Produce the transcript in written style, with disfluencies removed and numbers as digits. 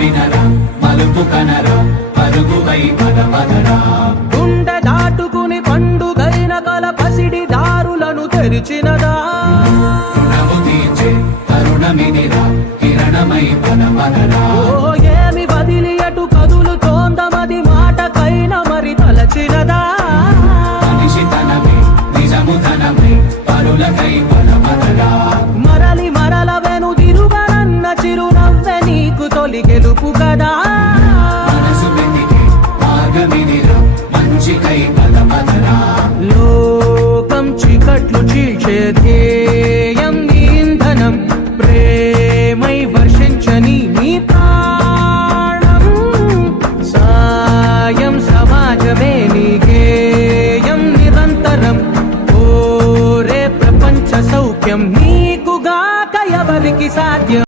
వినరా మలుపు కనరా పరుగువై పదపదరా గుండె దాటుకుని పండుగైన కల పసిడి దారులను తెరిచినదా రుణము తీర్చే తరుణమిదిరా కిరణమై పదపదరా ఓ ఏమి వదిలి అటు కదులుతోందమది మాటకైన మరి తలచినదా మనిషి తనమే నిజము తనమే పరులకై పదపదరా మరలి మరల వెనుదిరుగనన్న చిరునవ్వె నీకు తొలి గెలుపు కదా మనసు వెతికే మార్గమిదిరా మంచికై పదపదరా లోకం చీకట్లు చీల్చే ధ్యేయం నీ ఇంధనం ప్రేమై వర్షించని నీ ప్రాణం సాయం సమాజమే నీ గేయం నిరంతరం ఓరే ప్రపంచ సౌఖ్యం నీకుగాక ఎవరికి సాధ్యం